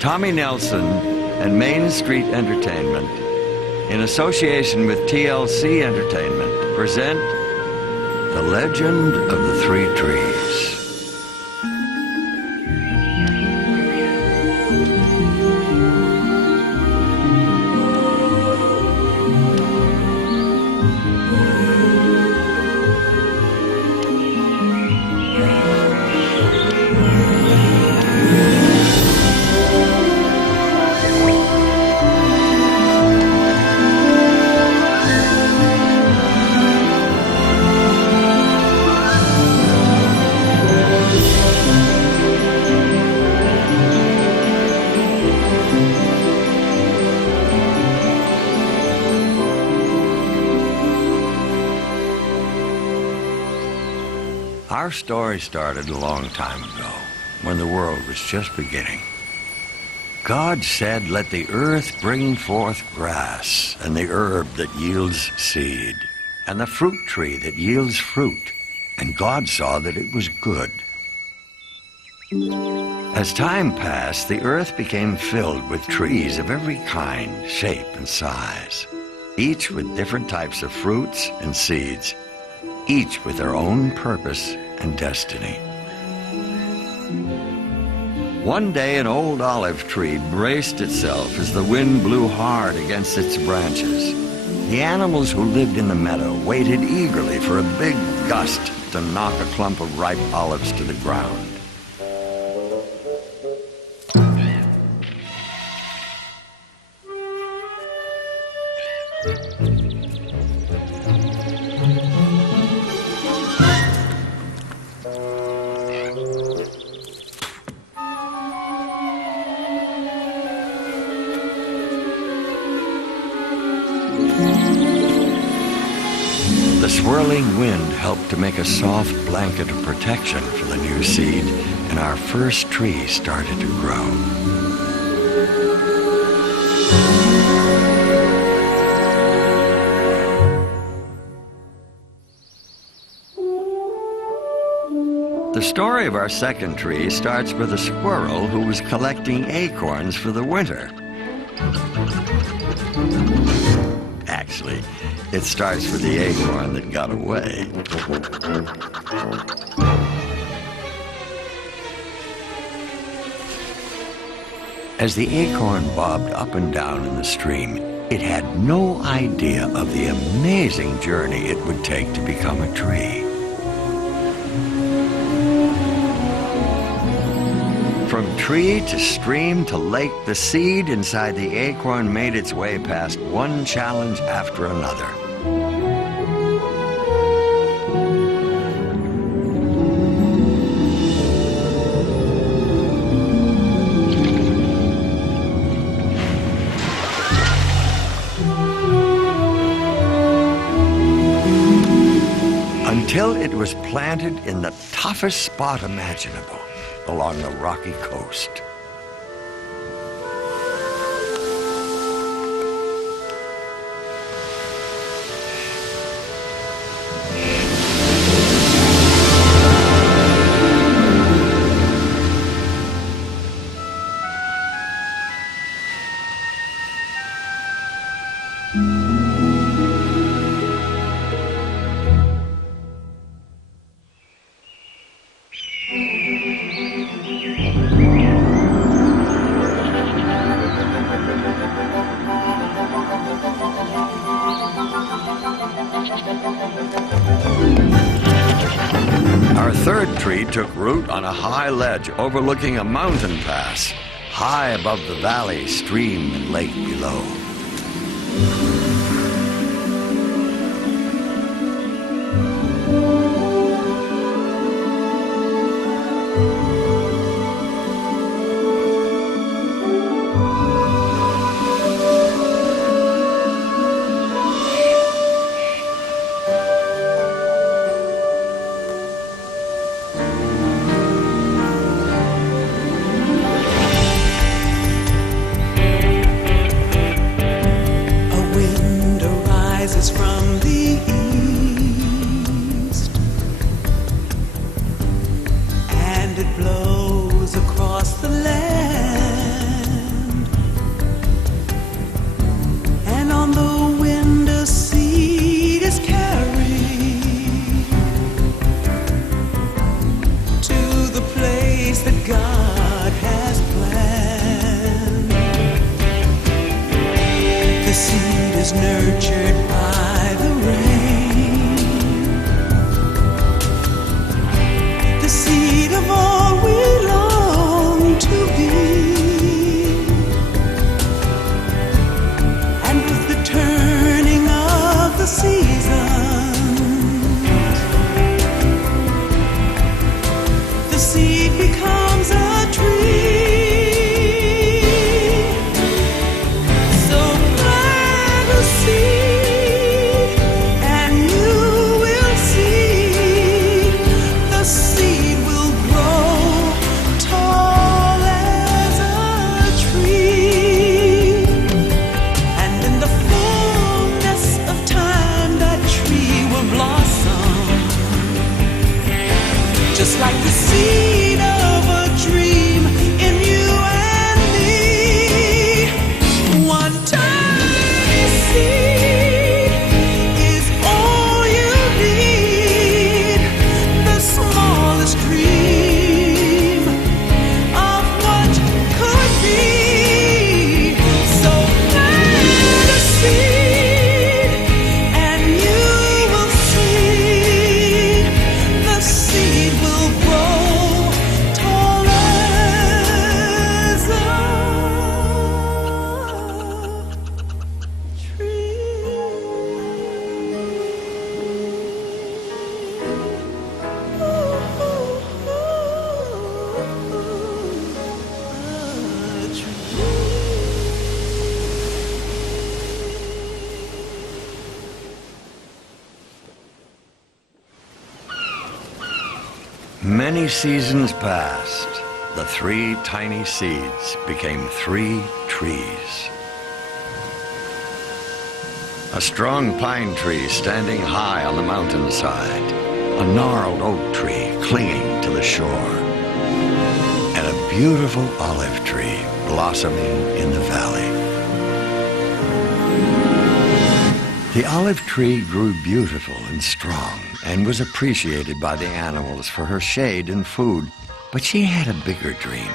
Tommy Nelson and Main Street Entertainment, in association with TLC Entertainment, present The Legend of the Three Trees. Our story started a long time ago, when the world was just beginning. God said, "Let the earth bring forth grass, and the herb that yields seed, and the fruit tree that yields fruit." And God saw that it was good. As time passed, the earth became filled with trees of every kind, shape, and size, each with different types of fruits and seeds, each with their own purpose and destiny. One day, an old olive tree braced itself as the wind blew hard against its branches. The animals who lived in the meadow waited eagerly for a big gust to knock a clump of ripe olives to the ground. The swirling wind helped to make a soft blanket of protection for the new seed, and our first tree started to grow. The story of our second tree starts with a squirrel who was collecting acorns for the winter. Actually, it starts with the acorn that got away. As the acorn bobbed up and down in the stream, it had no idea of the amazing journey it would take to become a tree. From tree to stream to lake, the seed inside the acorn made its way past one challenge after another. Until it was planted in the toughest spot imaginable, along the rocky coast. Our third tree took root on a high ledge overlooking a mountain pass, high above the valley, stream, and lake below. blows across the land. ways that God has planned. The seed is nurtured by the rain. The seed of all we long to be. And with the turning of the seasons, the seed becomes a tree. So plant a seed and you will see the seed will grow tall as a tree. And in the fullness of time that tree will blossom, just like the seed of a dream in you and me. One tiny seed is all you need, the smallest dream of what could be. So plant a seed and you will see the seed will grow tall as a tree. Many seasons passed. The 3 tiny seeds became 3 trees. A strong pine tree standing high on the mountainside, a gnarled oak tree clinging to the shore, and a beautiful olive tree blossoming in the valley. The olive tree grew beautiful and strong and was appreciated by the animals for her shade and food, but she had a bigger dream.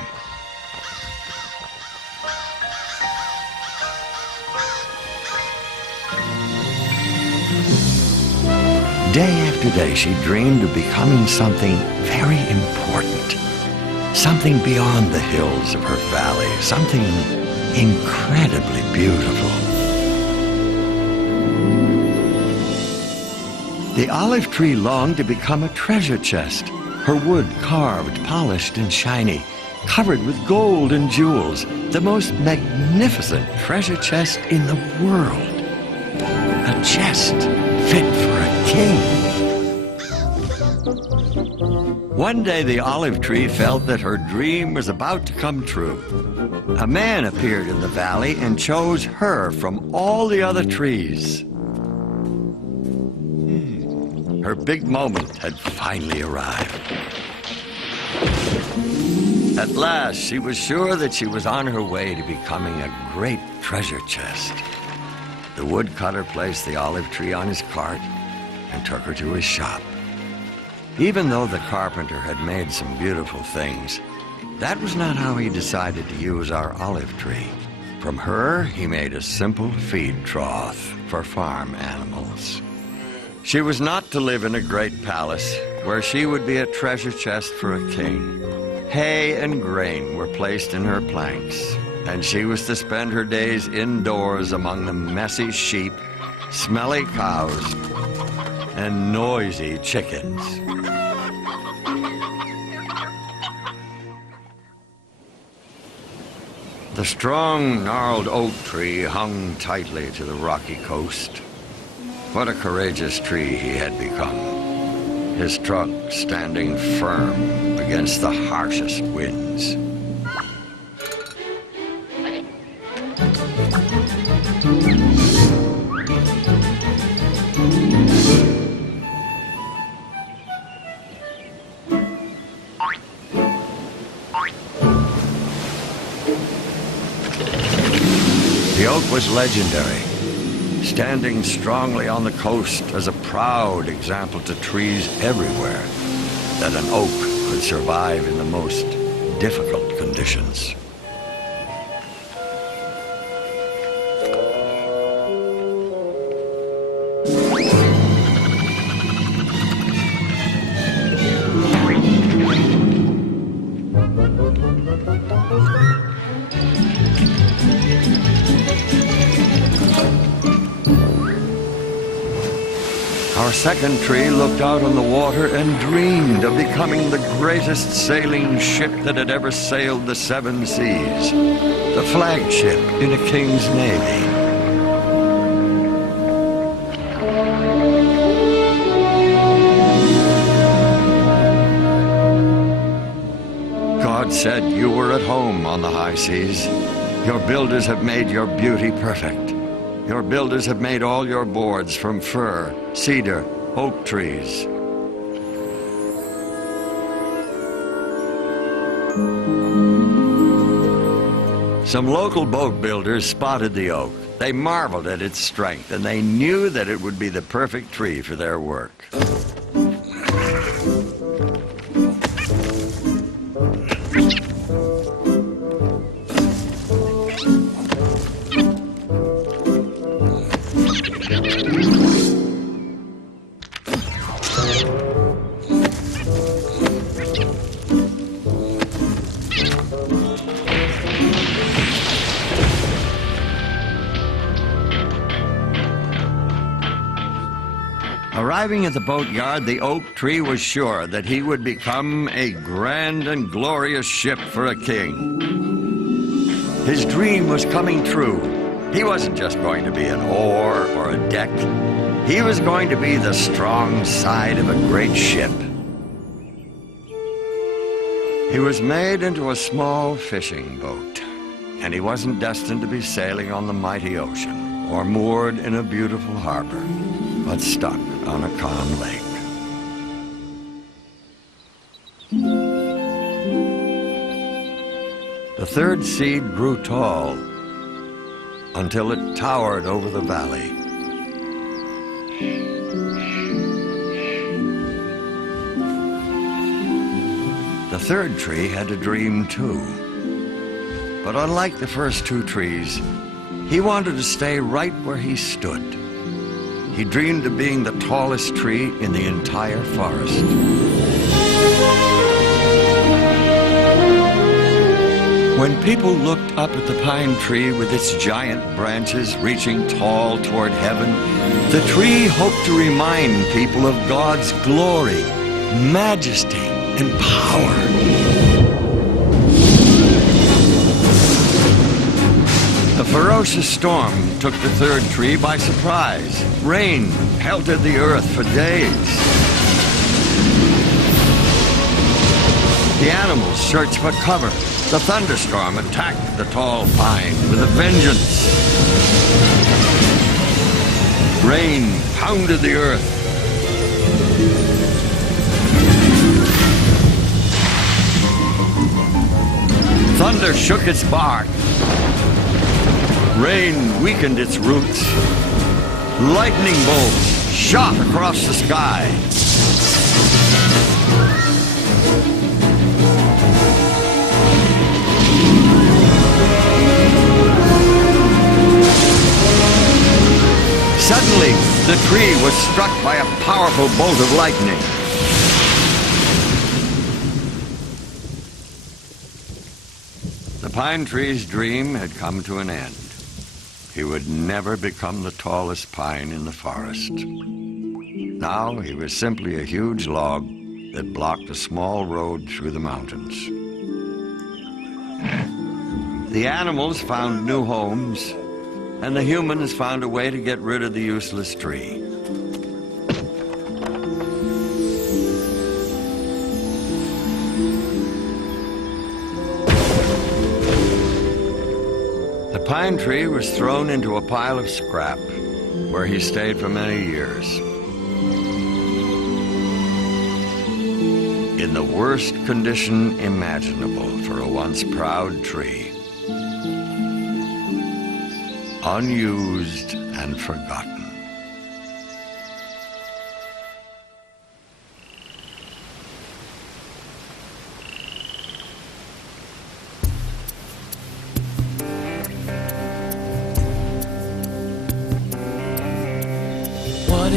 Day after day, she dreamed of becoming something very important, something beyond the hills of her valley, something incredibly beautiful. The olive tree longed to become a treasure chest, her wood carved, polished, and shiny, covered with gold and jewels, the most magnificent treasure chest in the world. A chest fit for a king. One day the olive tree felt that her dream was about to come true. A man appeared in the valley and chose her from all the other trees. Her big moment had finally arrived. At last, she was sure that she was on her way to becoming a great treasure chest. The woodcutter placed the olive tree on his cart and took her to his shop. Even though the carpenter had made some beautiful things, that was not how he decided to use our olive tree. From her, he made a simple feed trough for farm animals. She was not to live in a great palace where she would be a treasure chest for a king. Hay and grain were placed in her planks, and she was to spend her days indoors among the messy sheep, smelly cows, and noisy chickens. The strong, gnarled oak tree hung tightly to the rocky coast. What a courageous tree he had become, his trunk standing firm against the harshest winds. The oak was legendary, standing strongly on the coast as a proud example to trees everywhere that an oak could survive in the most difficult conditions. Our second tree looked out on the water and dreamed of becoming the greatest sailing ship that had ever sailed the seven seas, the flagship in a king's navy. God said you were at home on the high seas. Your builders have made your beauty perfect. Your builders have made all your boards from fir, cedar, oak trees. Some local boat builders spotted the oak. They marveled at its strength, and they knew that it would be the perfect tree for their work. Arriving at the boatyard, the oak tree was sure that he would become a grand and glorious ship for a king. His dream was coming true. He wasn't just going to be an oar or a deck. He was going to be the strong side of a great ship. He was made into a small fishing boat, and he wasn't destined to be sailing on the mighty ocean or moored in a beautiful harbor, but stuck on a calm lake. The third seed grew tall until it towered over the valley. The third tree had a dream too. But unlike the first two trees, he wanted to stay right where he stood. He dreamed of being the tallest tree in the entire forest. When people looked up at the pine tree with its giant branches reaching tall toward heaven, the tree hoped to remind people of God's glory, majesty, and power. The ferocious storm took the third tree by surprise. Rain pelted the earth for days. The animals searched for cover. The thunderstorm attacked the tall pine with a vengeance. Rain pounded the earth. Thunder shook its bark. Rain weakened its roots. Lightning bolts shot across the sky. Suddenly, the tree was struck by a powerful bolt of lightning. The pine tree's dream had come to an end. He would never become the tallest pine in the forest. Now he was simply a huge log that blocked a small road through the mountains. The animals found new homes, and the humans found a way to get rid of the useless tree. The pine tree was thrown into a pile of scrap, where he stayed for many years. In the worst condition imaginable for a once proud tree. Unused and forgotten.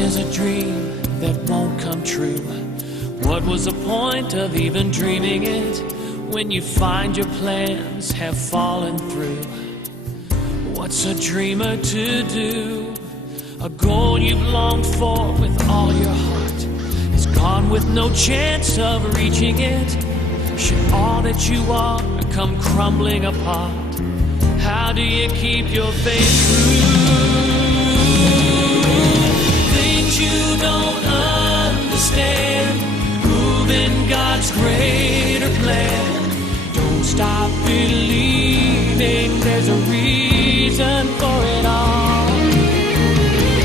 is a dream that won't come true? What was the point of even dreaming it when you find your plans have fallen through? What's a dreamer to do? A goal you've longed for with all your heart is gone with no chance of reaching it. Should all that you are come crumbling apart, how do you keep your faith true? Things you don't understand, proving God's greater plan. Don't stop believing there's a reason for it all.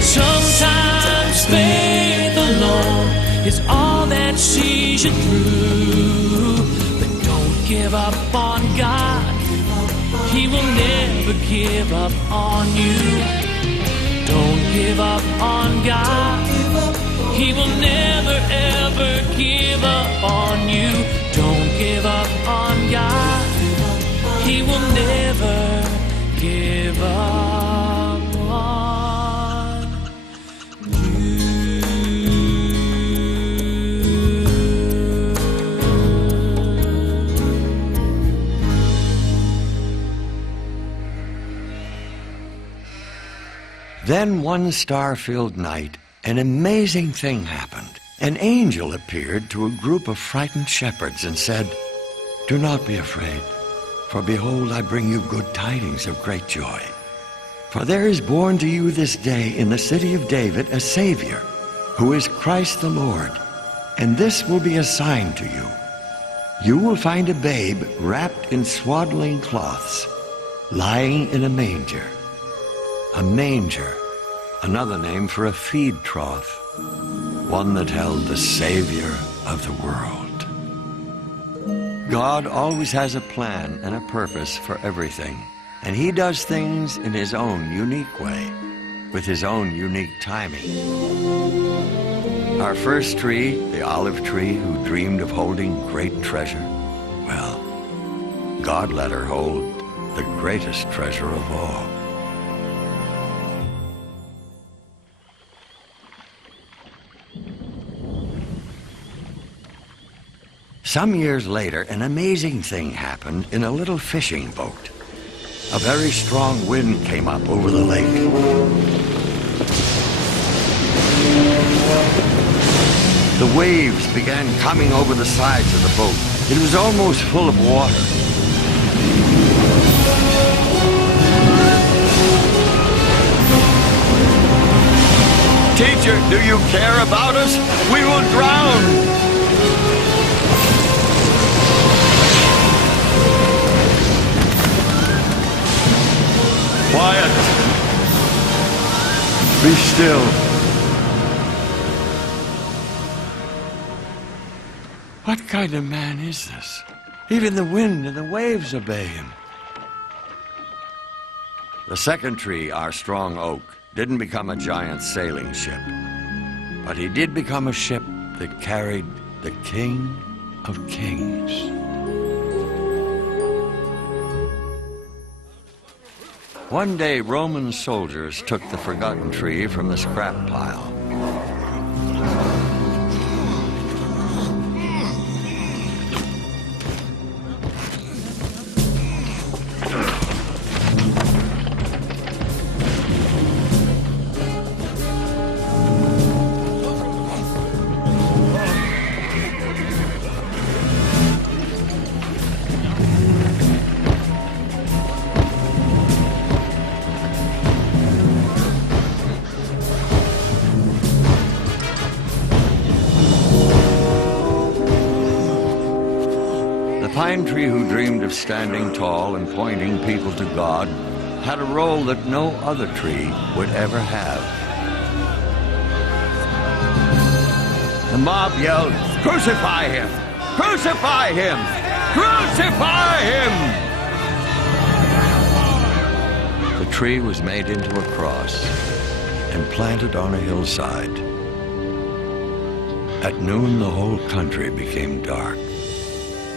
Sometimes faith alone is all that sees you through. But don't give up on God. He will never give up on you. Don't give up on God. He will never ever give up on you. Don't give up on God. He will never give up on you. Then one star-filled night, an amazing thing happened. An angel appeared to a group of frightened shepherds and said, "Do not be afraid, for behold, I bring you good tidings of great joy. For there is born to you this day in the city of David a Savior, who is Christ the Lord. And this will be a sign to you. You will find a babe wrapped in swaddling cloths, lying in a manger." A manger, another name for a feed trough, one that held the Savior of the world. God always has a plan and a purpose for everything, and He does things in His own unique way, with His own unique timing. Our first tree, the olive tree who dreamed of holding great treasure, well, God let her hold the greatest treasure of all. Some years later, an amazing thing happened in a little fishing boat. A very strong wind came up over the lake. The waves began coming over the sides of the boat. It was almost full of water. "Teacher, do you care about us? We will drown!" "Quiet! Be still." What kind of man is this? Even the wind and the waves obey him. The second tree, our strong oak, didn't become a giant sailing ship, but he did become a ship that carried the King of Kings. One day, Roman soldiers took the forgotten tree from the scrap pile. The pine tree who dreamed of standing tall and pointing people to God had a role that no other tree would ever have. The mob yelled, "Crucify him! Crucify him! Crucify him!" The tree was made into a cross and planted on a hillside. At noon, the whole country became dark.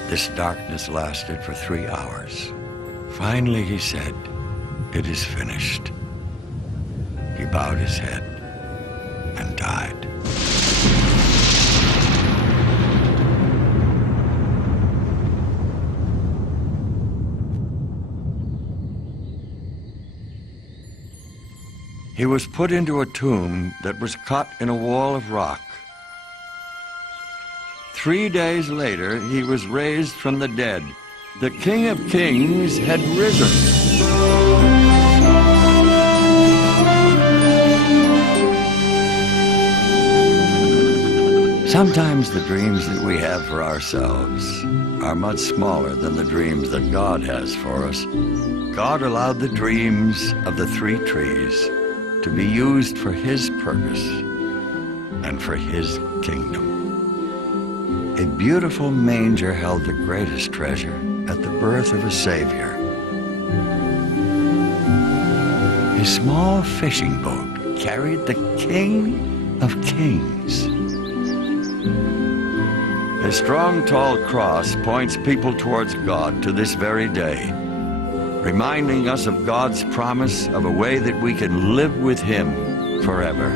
This darkness lasted for 3 hours. Finally, he said, "It is finished." He bowed his head and died. He was put into a tomb that was cut in a wall of rock. 3 days later, he was raised from the dead. The King of Kings had risen. Sometimes the dreams that we have for ourselves are much smaller than the dreams that God has for us. God allowed the dreams of the 3 trees to be used for His purpose and for His kingdom. A beautiful manger held the greatest treasure at the birth of a Savior. A small fishing boat carried the King of Kings. A strong, tall cross points people towards God to this very day, reminding us of God's promise of a way that we can live with Him forever.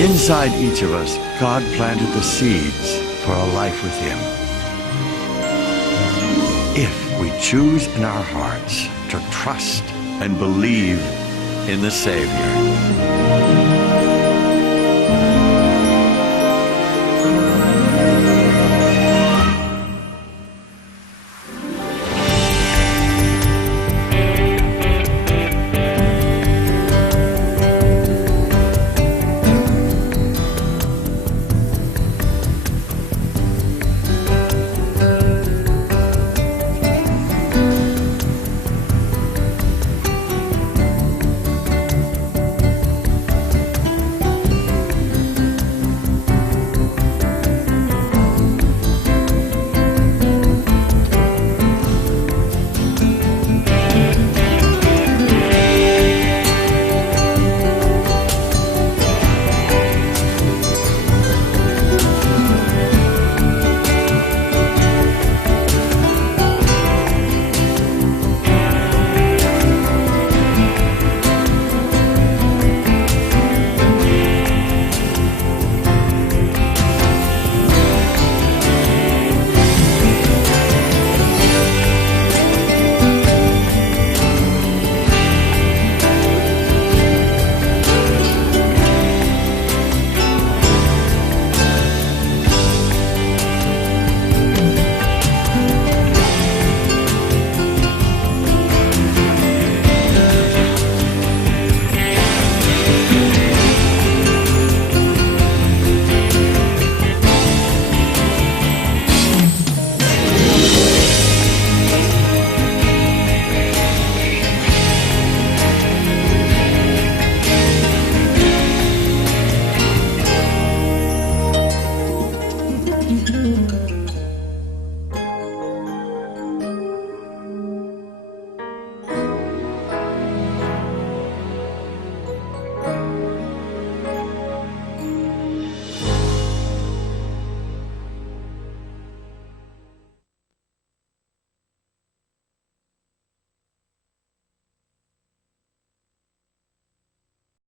Inside each of us, God planted the seeds for a life with Him. If we choose in our hearts to trust and believe in the Savior.